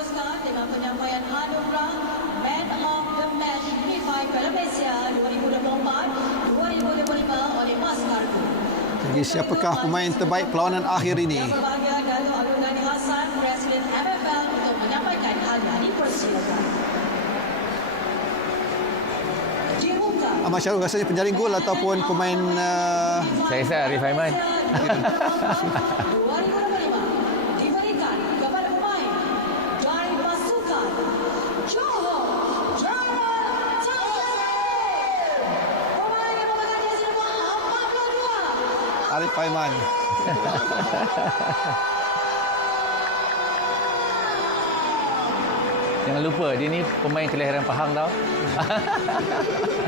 teruskan dengan penyampaian anugerah Man of the Match Piala Malaysia 2024-2025 oleh Mas Kargo. Jadi siapakah pemain terbaik perlawanan akhir ini? Ahmad Syarul rasanya penjaring gol ataupun pemain uh, Saya rasa Arif Aiman. Arif Aiman. Jangan lupa dia ni pemain kelahiran Pahang tau.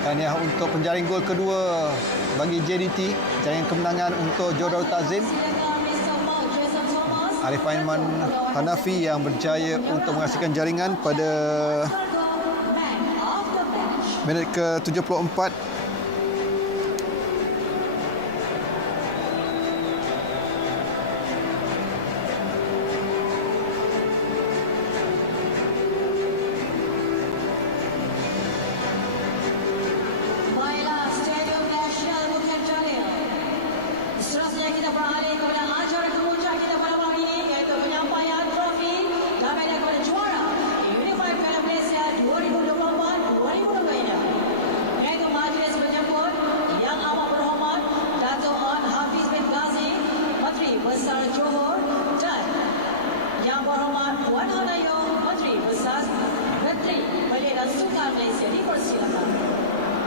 Tahniah untuk penjaring gol kedua bagi JDT. Jaringan kemenangan untuk Johor Tazim. Arif Aiman Hanafi yang berjaya untuk menghasilkan jaringan pada minit ke-74